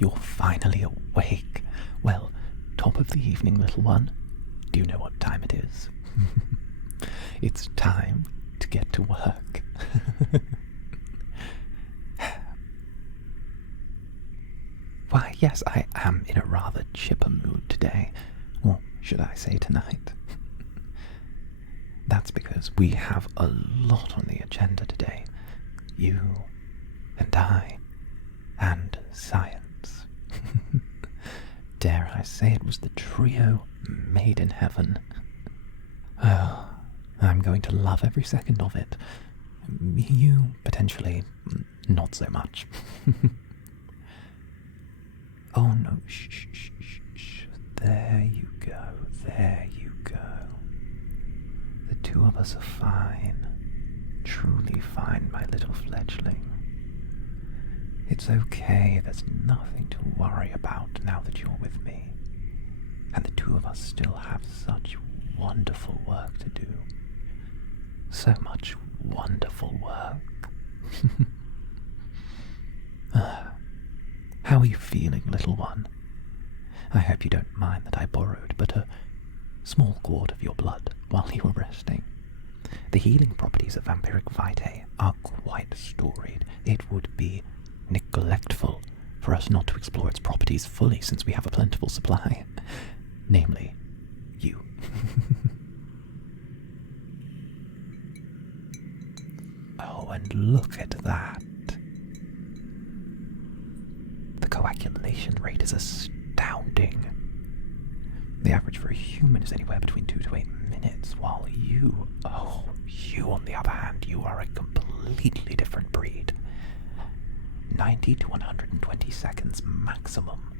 you're finally awake. Well, top of the evening, little one. Do you know what time it is? It's time to get to work. Why, yes, I am in a rather chipper mood today. Or should I say tonight? That's because we have a lot on the agenda today. You and I and science. Dare I say it was the trio made in heaven. Oh, I'm going to love every second of it. You, potentially, not so much. Oh no, shh. There you go, there you go. The two of us are fine. Truly fine, my little fledgling. It's okay, there's nothing to worry about now that you're with me. And the two of us still have such wonderful work to do. So much wonderful work. How are you feeling, little one? I hope you don't mind that I borrowed but a small quart of your blood while you were resting. The healing properties of vampiric vitae are quite storied. It would be neglectful for us not to explore its properties fully since we have a plentiful supply. Namely, you. Oh, and look at that. The coagulation rate is astounding. The average for a human is anywhere between 2 to 8 minutes, while you on the other hand, you are a completely different breed. 90 to 120 seconds maximum.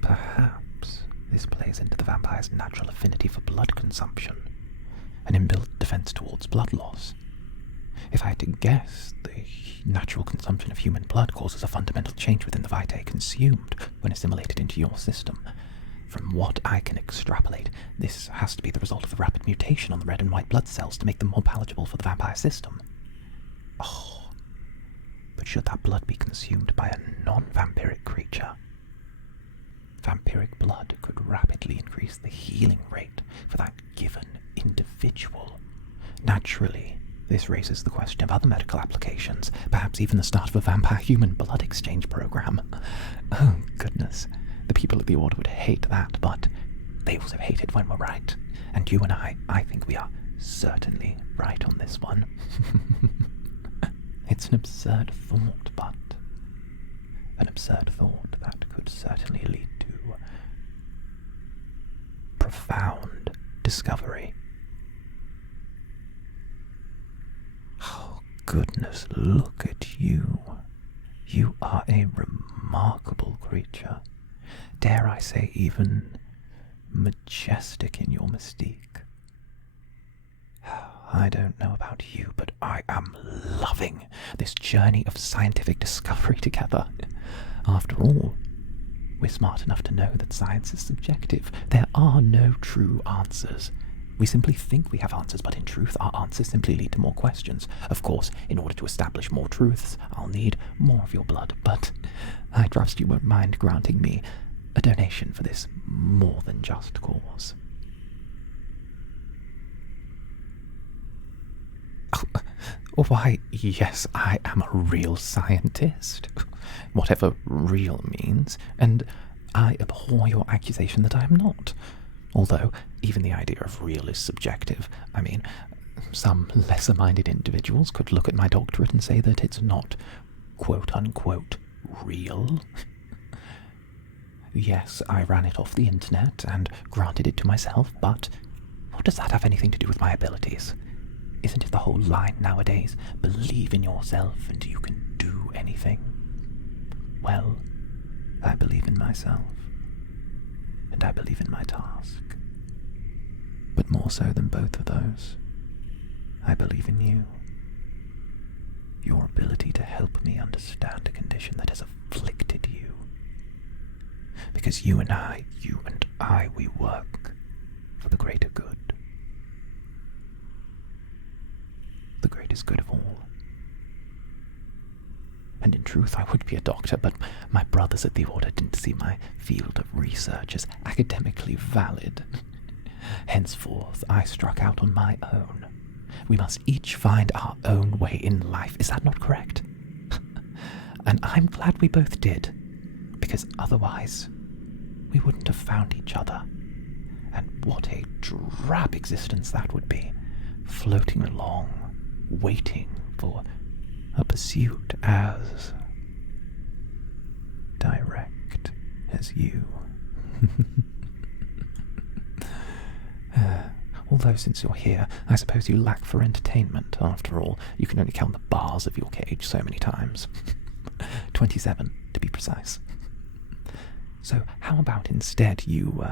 Perhaps this plays into the vampire's natural affinity for blood consumption, an inbuilt defense towards blood loss. If I had to guess, the natural consumption of human blood causes a fundamental change within the vitae consumed when assimilated into your system. From what I can extrapolate, this has to be the result of the rapid mutation on the red and white blood cells to make them more palatable for the vampire system. Oh, but should that blood be consumed by a non-vampiric creature? Vampiric blood could rapidly increase the healing rate for that given individual. Naturally, this raises the question of other medical applications, perhaps even the start of a vampire-human blood exchange program. Oh, goodness. The people of the Order would hate that, but they also hate it when we're right. And you and I think we are certainly right on this one. It's an absurd thought, but an absurd thought that could certainly lead to profound discovery. Oh, goodness, look at you. You are a remarkable creature. Dare I say even majestic in your mystique. I don't know about you, but I am loving this journey of scientific discovery together. After all, we're smart enough to know that science is subjective. There are no true answers. We simply think we have answers, but in truth, our answers simply lead to more questions. Of course, in order to establish more truths, I'll need more of your blood, but I trust you won't mind granting me a donation for this more than just cause. Oh, why, yes, I am a real scientist, whatever real means, and I abhor your accusation that I am not. Although, even the idea of real is subjective. I mean, some lesser-minded individuals could look at my doctorate and say that it's not, quote-unquote, real. Yes, I ran it off the internet and granted it to myself, but what does that have anything to do with my abilities? Isn't it the whole line nowadays? Believe in yourself and you can do anything. Well, I believe in myself. And I believe in my task. But more so than both of those, I believe in you. Your ability to help me understand a condition that has afflicted you. Because you and I, we work for the greater good. The greatest good of all. And in truth, I would be a doctor, but my brothers at the Order didn't see my field of research as academically valid. Henceforth, I struck out on my own. We must each find our own way in life, is that not correct? And I'm glad we both did, because otherwise, we wouldn't have found each other. And what a drab existence that would be, floating along, waiting for a pursuit as direct as you. Although since you're here, I suppose you lack for entertainment. After all, you can only count the bars of your cage so many times. 27, to be precise. So how about instead you,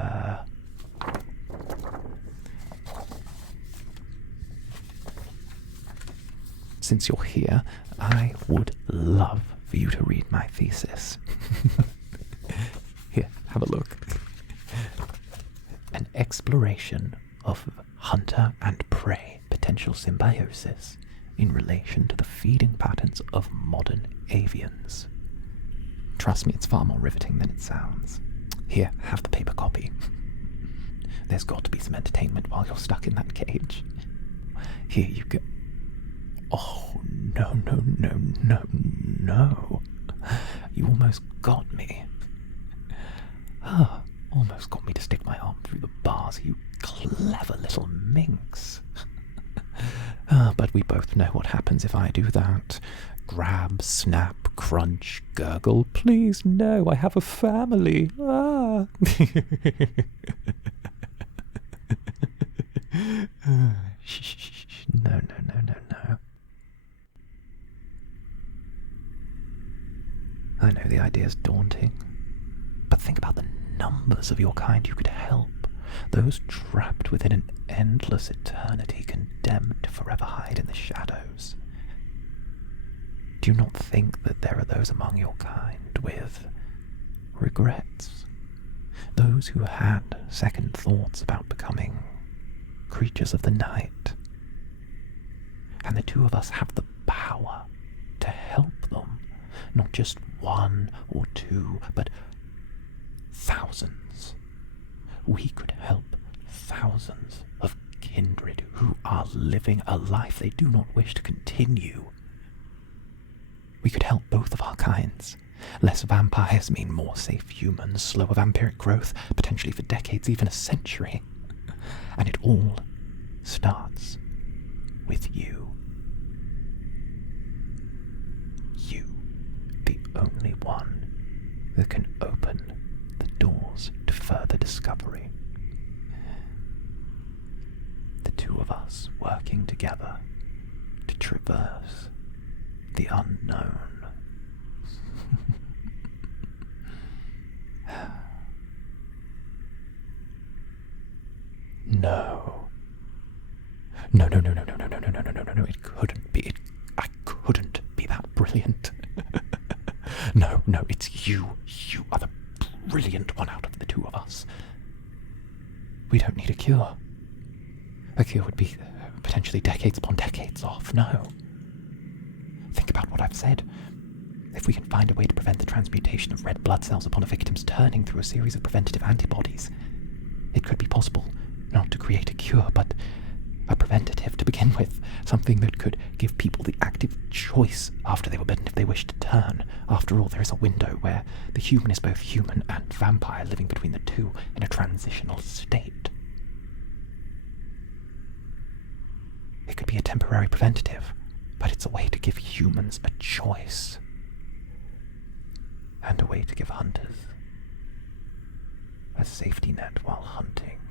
since you're here, I would love for you to read my thesis. Here, have a look. An exploration of hunter and prey potential symbiosis in relation to the feeding patterns of modern avians. Trust me, it's far more riveting than it sounds. Here, have the paper copy. There's got to be some entertainment while you're stuck in that cage. Here you go. Oh, no. You almost got me. Almost got me to stick my arm through the bars, you clever little minx. But we both know what happens if I do that. Grab, snap, crunch, gurgle. Please, no, I have a family. Ah. Shh. No. I know the idea's daunting, but think about the numbers of your kind you could help. Those trapped within an endless eternity, condemned to forever hide in the shadows. Do you not think that there are those among your kind with regrets? Those who had second thoughts about becoming creatures of the night? And the two of us have the power to help them. Not just one or two, but thousands. We could help thousands of kindred who are living a life they do not wish to continue. We could help both of our kinds. Less vampires mean more safe humans, slower vampiric growth, potentially for decades, even a century. And it all starts with you. You, the only one that can open the doors to further discovery. The two of us working together to traverse the unknown. No. It couldn't be. I couldn't be that brilliant. No, it's you. You are the brilliant one out of the two of us. We don't need a cure. A cure would be potentially decades upon decades off. No. Think about what I've said. If we can find a way to prevent the transmutation of red blood cells upon a victim's turning through a series of preventative antibodies, it could be possible not to create a cure, but a preventative to begin with, something that could give people the active choice after they were bitten if they wished to turn. After all, there is a window where the human is both human and vampire, living between the two in a transitional state. It could be a temporary preventative, but it's a way to give humans a choice. And a way to give hunters a safety net while hunting.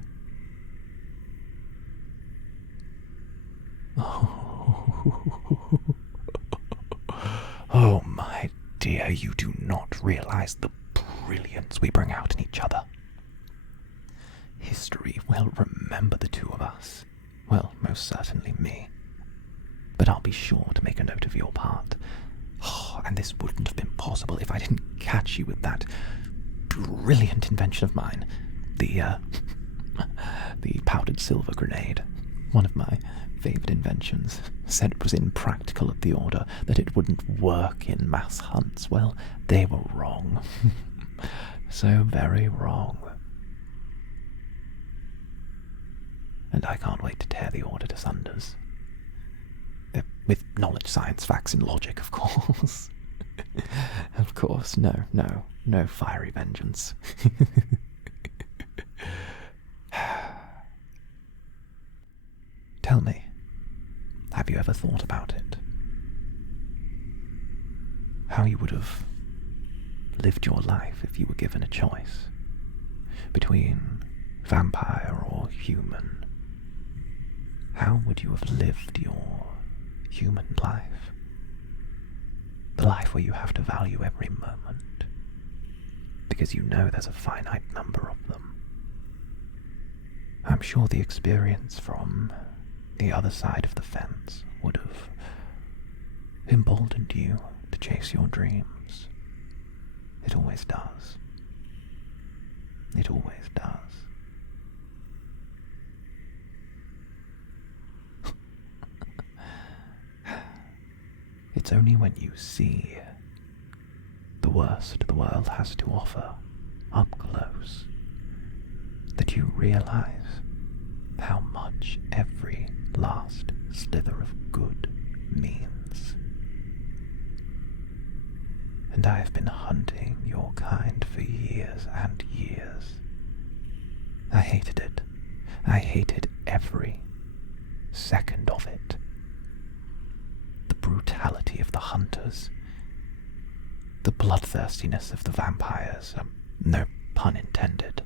Oh, my dear, you do not realize the brilliance we bring out in each other. History will remember the two of us. Well, most certainly me. But I'll be sure to make a note of your part. And this wouldn't have been possible if I didn't catch you with that brilliant invention of mine. The powdered silver grenade. One of my favoured inventions, said it was impractical of the Order, that it wouldn't work in mass hunts. Well, they were wrong. So very wrong. And I can't wait to tear the Order to sunders. With knowledge, science, facts, and logic, of course. Of course, no fiery vengeance. Tell me, have you ever thought about it? How you would have lived your life if you were given a choice between vampire or human? How would you have lived your human life? The life where you have to value every moment, because you know there's a finite number of them. I'm sure the experience from the other side of the fence would have emboldened you to chase your dreams. It always does. It always does. It's only when you see the worst the world has to offer up close that you realize how much every last slither of good means. And I have been hunting your kind for years and years. I hated it. I hated every second of it. The brutality of the hunters, the bloodthirstiness of the vampires, no pun intended.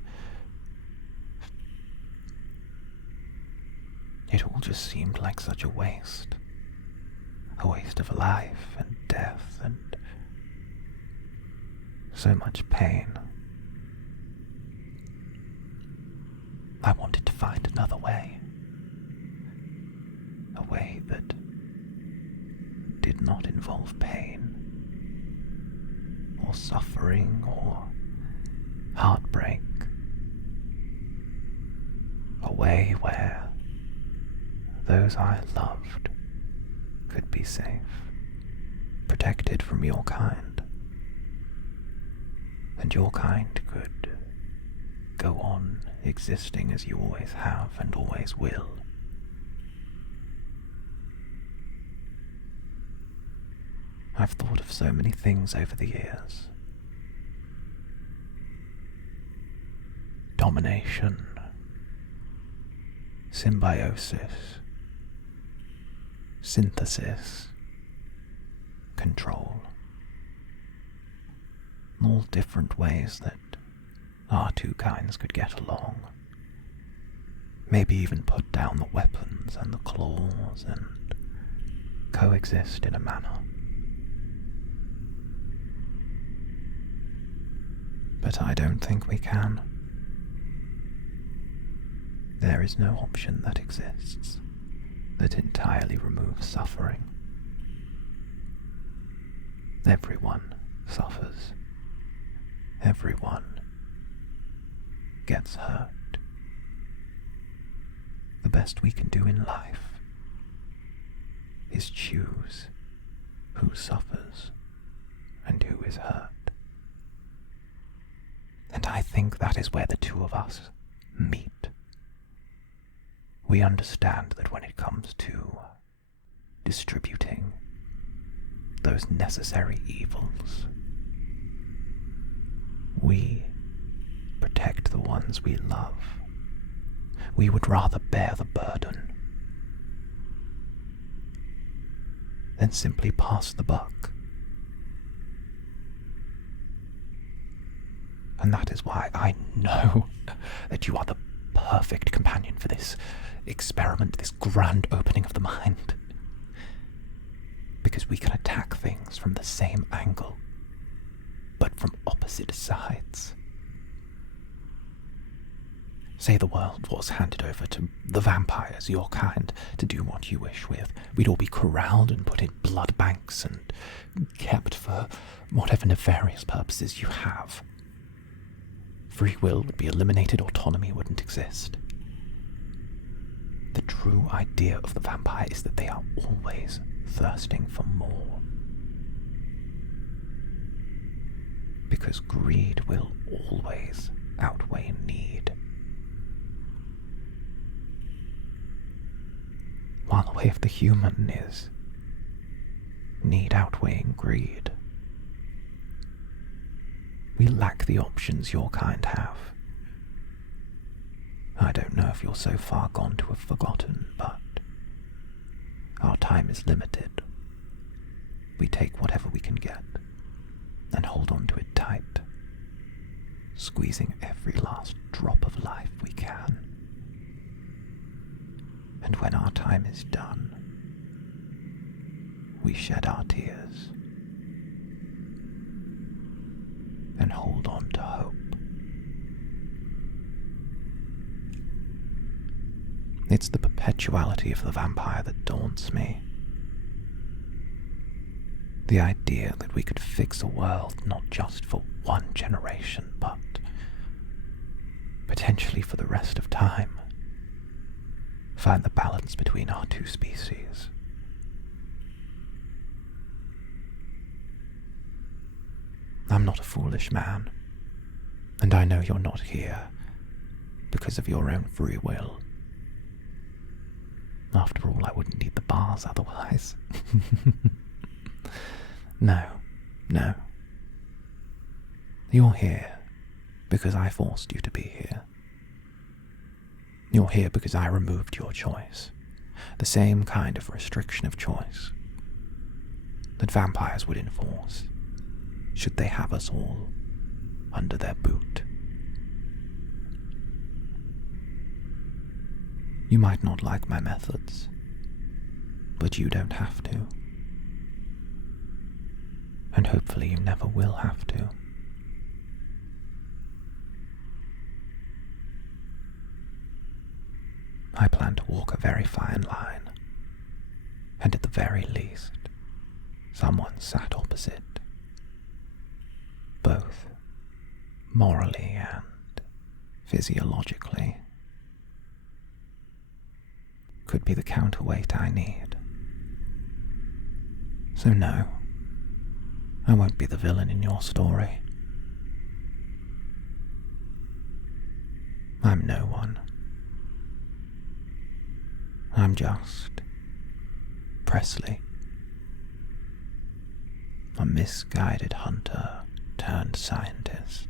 It all just seemed like such a waste of life and death and so much pain. I wanted to find another way, a way that did not involve pain or suffering or heartbreak, a way where those I loved could be safe, protected from your kind, and your kind could go on existing as you always have and always will. I've thought of so many things over the years. Domination, symbiosis, synthesis, control. All different ways that our two kinds could get along. Maybe even put down the weapons and the claws and coexist in a manner. But I don't think we can. There is no option that exists that entirely removes suffering. Everyone suffers. Everyone gets hurt. The best we can do in life is choose who suffers and who is hurt. And I think that is where the two of us meet. We understand that when it comes to distributing those necessary evils, we protect the ones we love. We would rather bear the burden than simply pass the buck. And that is why I know that you are the perfect companion for this experiment, this grand opening of the mind. Because we can attack things from the same angle, but from opposite sides. Say the world was handed over to the vampires, your kind, to do what you wish with. We'd all be corralled and put in blood banks and kept for whatever nefarious purposes you have. Free will would be eliminated, autonomy wouldn't exist. The true idea of the vampire is that they are always thirsting for more. Because greed will always outweigh need. While the way of the human is need outweighing greed. We lack the options your kind have. I don't know if you're so far gone to have forgotten, but our time is limited. We take whatever we can get and hold on to it tight, squeezing every last drop of life we can. And when our time is done, we shed our tears and hold on to hope. It's the perpetuality of the vampire that daunts me. The idea that we could fix a world not just for one generation, but potentially for the rest of time. Find the balance between our two species. I'm not a foolish man, and I know you're not here because of your own free will. After all, I wouldn't need the bars otherwise. No. You're here because I forced you to be here. You're here because I removed your choice. The same kind of restriction of choice that vampires would enforce, should they have us all under their boot. You might not like my methods, but you don't have to. And hopefully you never will have to. I plan to walk a very fine line, and at the very least, someone sat opposite, both morally and physiologically, could be the counterweight I need. So no, I won't be the villain in your story. I'm no one. I'm just Presley, a misguided hunter turned scientist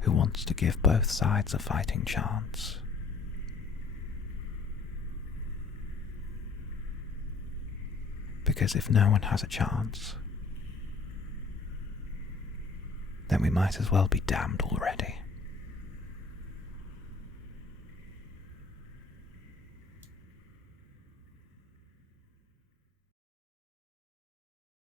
who wants to give both sides a fighting chance. Because if no one has a chance, then we might as well be damned already.